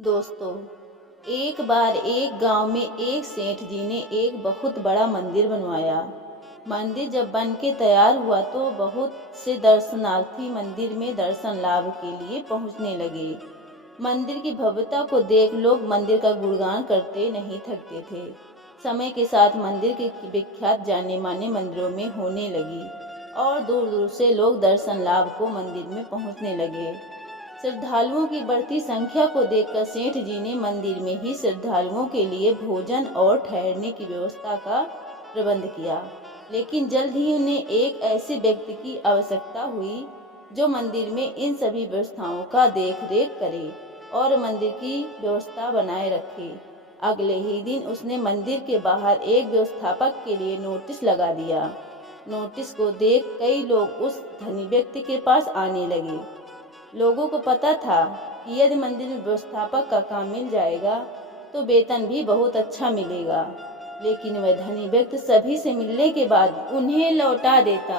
दोस्तों, एक बार एक गांव में एक सेठ जी ने एक बहुत बड़ा मंदिर बनवाया। मंदिर जब बन के तैयार हुआ तो बहुत से दर्शनार्थी मंदिर में दर्शन लाभ के लिए पहुंचने लगे। मंदिर की भव्यता को देख लोग मंदिर का गुणगान करते नहीं थकते थे। समय के साथ मंदिर की विख्यात जाने माने मंदिरों में होने लगी और दूर दूर से लोग दर्शन लाभ को मंदिर में पहुंचने लगे। श्रद्धालुओं की बढ़ती संख्या को देखकर सेठ जी ने मंदिर में ही श्रद्धालुओं के लिए भोजन और ठहरने की व्यवस्था का प्रबंध किया। लेकिन जल्द ही उन्हें एक ऐसे व्यक्ति की आवश्यकता हुई जो मंदिर में इन सभी व्यवस्थाओं का देख रेख करे और मंदिर की व्यवस्था बनाए रखे। अगले ही दिन उसने मंदिर के बाहर एक व्यवस्थापक के लिए नोटिस लगा दिया। नोटिस को देख कई लोग उस धनी व्यक्ति के पास आने लगे। लोगों को पता था कि यदि मंदिर में व्यवस्थापक का काम मिल जाएगा तो वेतन भी बहुत अच्छा मिलेगा। लेकिन वह धनी व्यक्ति सभी से मिलने के बाद उन्हें लौटा देता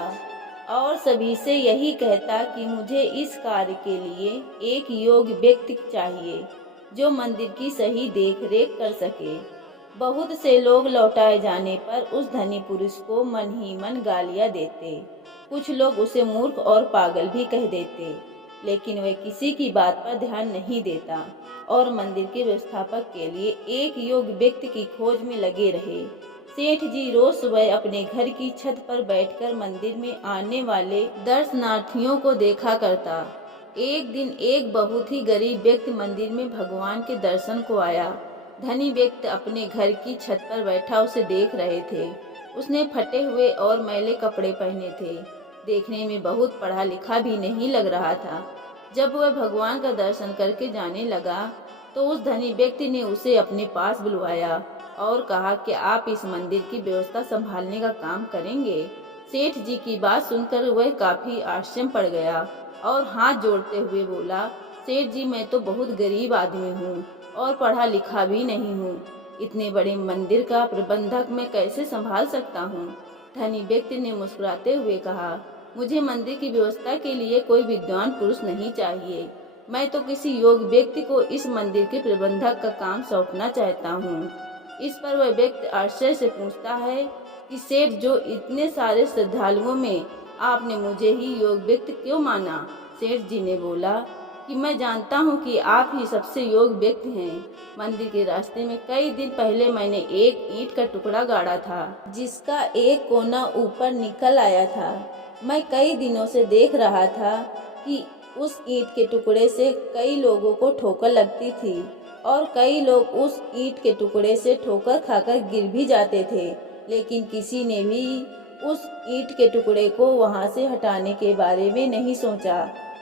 और सभी से यही कहता कि मुझे इस कार्य के लिए एक योग्य व्यक्ति चाहिए जो मंदिर की सही देख रेख कर सके। बहुत से लोग लौटाए जाने पर उस धनी पुरुष को मन ही मन गालियां देते। कुछ लोग उसे मूर्ख और पागल भी कह देते, लेकिन वह किसी की बात पर ध्यान नहीं देता और मंदिर के व्यवस्थापक के लिए एक योग्य व्यक्ति की खोज में लगे रहे। सेठ जी रोज सुबह अपने घर की छत पर बैठकर मंदिर में आने वाले दर्शनार्थियों को देखा करता। एक दिन एक बहुत ही गरीब व्यक्ति मंदिर में भगवान के दर्शन को आया। धनी व्यक्ति अपने घर की छत पर बैठा उसे देख रहे थे। उसने फटे हुए और मैले कपड़े पहने थे। देखने में बहुत पढ़ा लिखा भी नहीं लग रहा था। जब वह भगवान का दर्शन करके जाने लगा तो उस धनी व्यक्ति ने उसे अपने पास बुलवाया और कहा कि आप इस मंदिर की व्यवस्था संभालने का काम करेंगे। सेठ जी की बात सुनकर वह काफी आश्चर्य पड़ गया और हाथ जोड़ते हुए बोला, सेठ जी, मैं तो बहुत गरीब आदमी हूँ और पढ़ा लिखा भी नहीं हूँ। इतने बड़े मंदिर का प्रबंधक मैं कैसे संभाल सकता हूँ। धनी व्यक्ति ने मुस्कुराते हुए कहा, मुझे मंदिर की व्यवस्था के लिए कोई विद्वान पुरुष नहीं चाहिए। मैं तो किसी योग्य व्यक्ति को इस मंदिर के प्रबंधक का काम सौंपना चाहता हूँ। इस पर वह व्यक्ति आश्चर्य से पूछता है कि सेठ, जो इतने सारे श्रद्धालुओं में आपने मुझे ही योग्य व्यक्ति क्यों माना। सेठ जी ने बोला कि मैं जानता हूँ कि आप ही सबसे योग्य व्यक्ति हैं। मंदिर के रास्ते में कई दिन पहले मैंने एक ईंट का टुकड़ा गाड़ा था जिसका एक कोना ऊपर निकल आया था। मैं कई दिनों से देख रहा था कि उस ईंट के टुकड़े से कई लोगों को ठोकर लगती थी और कई लोग उस ईंट के टुकड़े से ठोकर खाकर गिर भी जाते थे, लेकिन किसी ने भी उस ईंट के टुकड़े को वहां से हटाने के बारे में नहीं सोचा।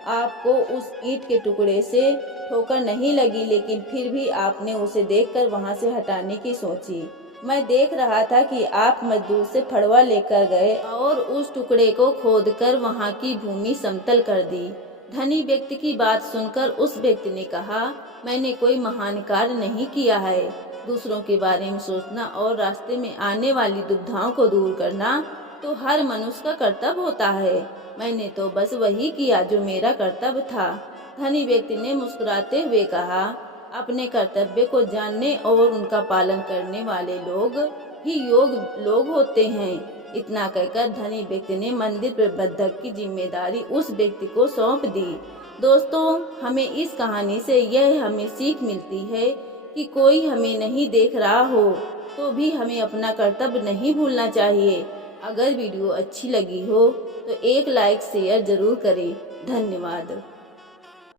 आपको उस ईंट के टुकड़े से ठोकर नहीं लगी, लेकिन फिर भी आपने उसे देखकर वहां से हटाने की सोची। मैं देख रहा था कि आप मजदूर से फड़वा लेकर गए और उस टुकड़े को खोदकर वहां की भूमि समतल कर दी। धनी व्यक्ति की बात सुनकर उस व्यक्ति ने कहा, मैंने कोई महान कार्य नहीं किया है। दूसरों के बारे में सोचना और रास्ते में आने वाली दुविधाओं को दूर करना तो हर मनुष्य का कर्तव्य होता है। मैंने तो बस वही किया जो मेरा कर्तव्य था। धनी व्यक्ति ने मुस्कुराते हुए कहा, अपने कर्तव्य को जानने और उनका पालन करने वाले लोग ही योग्य लोग होते हैं। इतना कहकर धनी व्यक्ति ने मंदिर प्रबंधक की जिम्मेदारी उस व्यक्ति को सौंप दी। दोस्तों, हमें इस कहानी से यह हमें सीख मिलती है कि कोई हमें नहीं देख रहा हो तो भी हमें अपना कर्तव्य नहीं भूलना चाहिए। अगर वीडियो अच्छी लगी हो तो एक लाइक शेयर जरूर करें। धन्यवाद।